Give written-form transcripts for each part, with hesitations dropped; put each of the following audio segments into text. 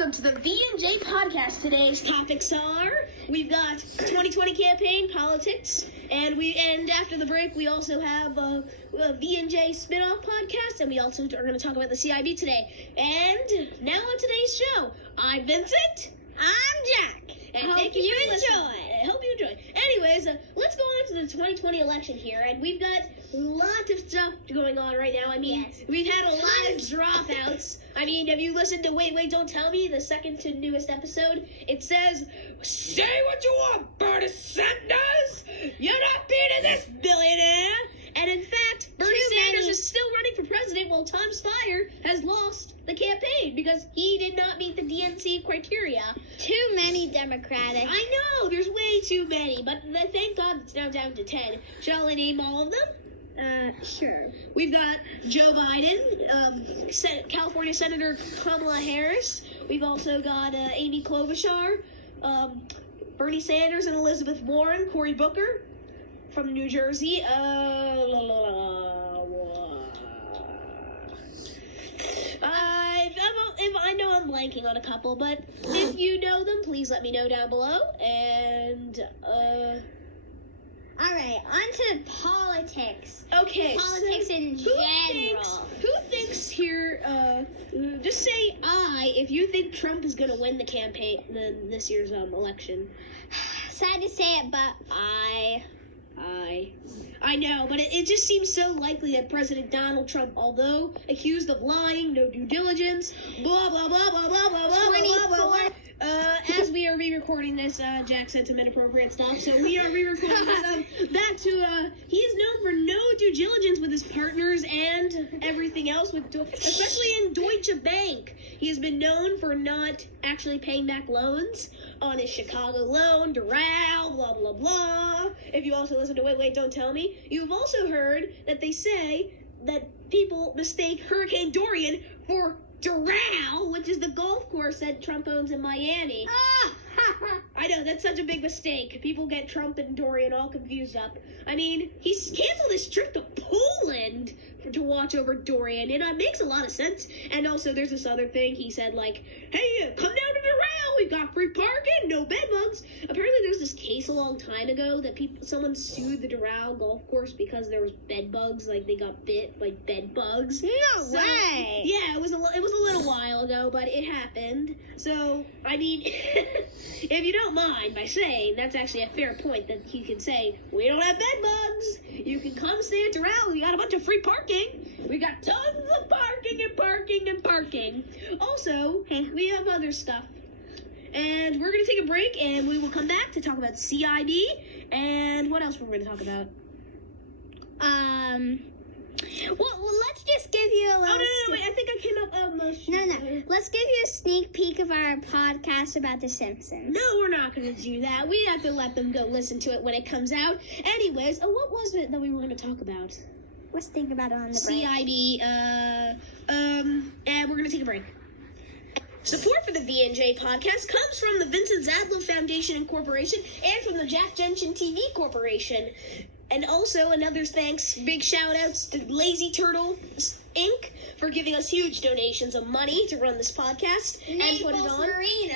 welcome to the V&J podcast. Today's topics are, we've got 2020 campaign, politics, and after the break we also have a V&J spin-off podcast, and we also are going to talk about the CIB today. And now on today's show, I'm Vincent. I'm Jack. And Hope you enjoy. Anyways, let's go on to the 2020 election here, and we've got a lot of stuff going on right now. I mean, Yes. We've had a lot of dropouts. I mean, have you listened to Wait, Don't Tell Me, the second to newest episode? It says, say what you want, Bernie Sanders! You're not beating this billionaire! And in fact, Bernie Sanders is still running for president while Tom Steyer has lost the campaign because he did not meet the DNC criteria. Too many Democratic. I know, there's way too many, but thank God it's now down to 10. Shall I name all of them? Sure. We've got Joe Biden, California Senator Kamala Harris. We've also got Amy Klobuchar, Bernie Sanders and Elizabeth Warren, Cory Booker from New Jersey. I know I'm blanking on a couple, but if you know them, please let me know down below. And, Alright, on to politics. okay. Politics so in general. Who thinks here, just say I if you think Trump is going to win the campaign, this year's election. Sad to say it, but I know, but it just seems so likely that President Donald Trump, although accused of lying, no due diligence, blah, blah, blah, blah, blah, blah, blah, blah, blah, blah. As we are re-recording this, Jack sent some inappropriate stuff, so we are re-recording this, back to, he is known for no due diligence with his partners and everything else, especially in Deutsche Bank. He has been known for not actually paying back loans on his Chicago loan, Doral, blah, blah, blah. If you also listen to Wait, Don't Tell Me, you've also heard that they say that people mistake Hurricane Dorian for Doral, which is the golf course that Trump owns in Miami. I know, that's such a big mistake. People get Trump and Dorian all confused up. I mean, he's canceled his trip to Poland to watch over Dorian, and it makes a lot of sense. And also, there's this other thing. He said, like, hey, come down to Doral. We've got free parking, no bed bugs. Apparently, there was this case a long time ago that someone sued the Doral golf course because there was bed bugs, like they got bit by bed bugs. no way. Yeah, it was a little while ago, but it happened. So, I mean, if you don't mind my saying, that's actually a fair point that he can say, we don't have bed bugs. You can come stay at Doral. We got a bunch of free parking. We got tons of parking and parking and parking. Also, we have other stuff. And we're going to take a break, and we will come back to talk about CIB and what else we're going to talk about. Well, let's just give you a little... Oh, no, wait, I think I came up... No. Let's give you a sneak peek of our podcast about The Simpsons. No, we're not going to do that. We have to let them go listen to it when it comes out. Anyways, what was it that we were going to talk about? Let's think about it on the break. CIB, and we're going to take a break. Support for the V&J podcast comes from the Vincent Zadlow Foundation and Corporation and from the Jack Gentian TV Corporation. And also, another thanks, big shout-outs to Lazy Turtle Inc. for giving us huge donations of money to run this podcast and put it on. Marina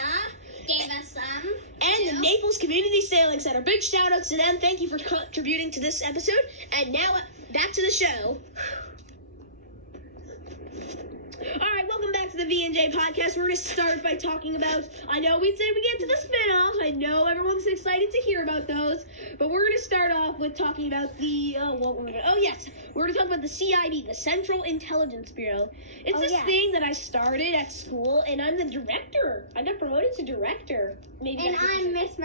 gave us some. And the Naples Community Sailing Center. Big shout-outs to them. Thank you for contributing to this episode. And now, back to the show. All right, welcome back to the V&J podcast. We're going to start by talking about, I know we said we get to the spin-offs. I know everyone's excited to hear about those. But we're going to start off with talking about we're going to talk about the CIB, the Central Intelligence Bureau. It's thing that I started at school, and I'm the director. I got promoted to director. And I'm Miss